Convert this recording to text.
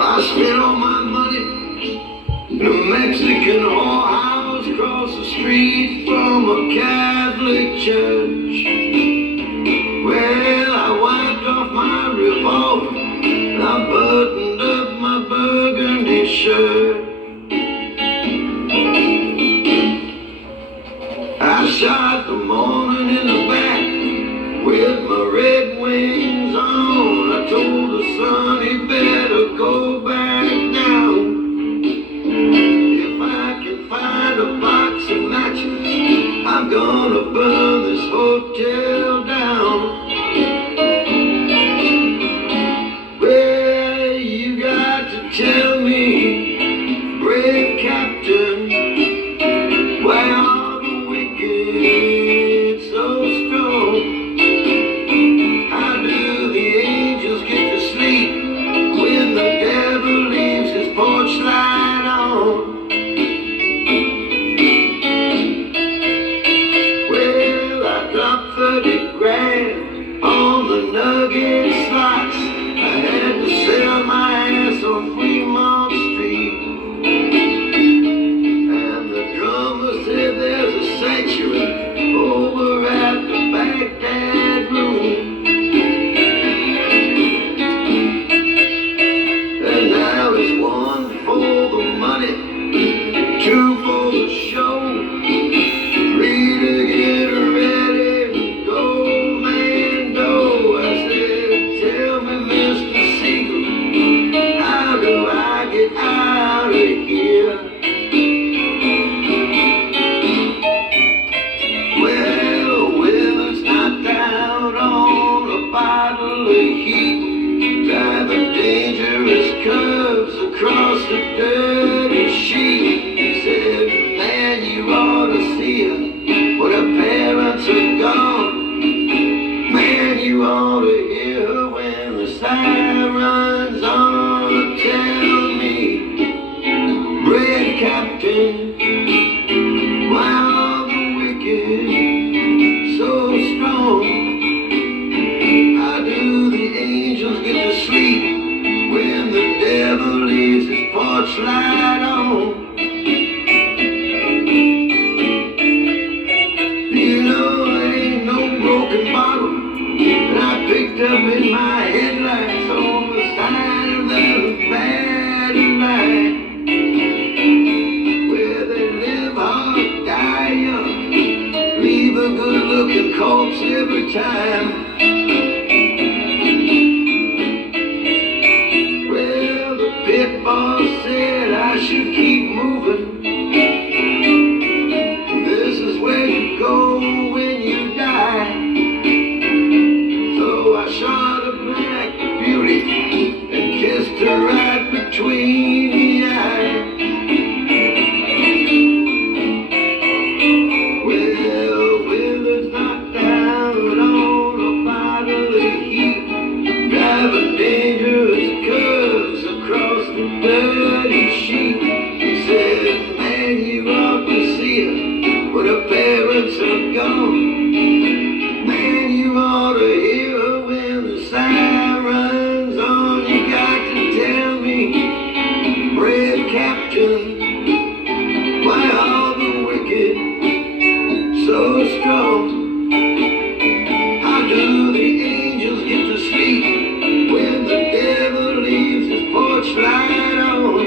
I spent all my money in a Mexican whorehouse across the street from a Catholic church. Well, I wiped off my revolver and I buttoned up my burgundy shirt. I shot the morning in the back with my red wings on. I told the sun he better go back down. If I can find a box of matches, I'm gonna burn this hotel down. Well, you got to tell me, brave captain, why are the wicked so strong? How do the angels get to sleep when the devil leaves his porch light on? Well, I dropped 30 grand on the nugget slots. I had to sell my ass on Fremont Street. And the drummer said there's a sanctuary over at the Baghdad room. And now it's 1 for the money, 2 for the show, 3 to get ready, go Mando. I said, tell me, Mr. Siegal, how do I get out of here? Well, Willard's knocked out on a bottle of heat, driving dangerous curves across the dirty sheet. He said, man, you ought to see her when her parents are gone. Man, you ought to hear her when the sirens on. Tell me, brave captain, why are the wicked so strong? How do the angels get to sleep when the devil leaves his porch light on? You know there ain't no broken bottle that I picked up in my headlights on the side of the bad light. Where they live hard, die young, leave a good-looking corpse every time. Well, the pit boss said I should keep moving. This is where you go when you die. So I shot a black beauty and kissed her right between the eyes. Well, Willard's knocked down on a bottle of heat, driving dangerous curves across the dirty sheet. He said, man, you ought to see her when her parents are gone. Man, you ought to hear her when the sirens on. You got to tell me, brave captain, why are the wicked so strong? How do the angels get to sleep when the devil leaves his porch light on?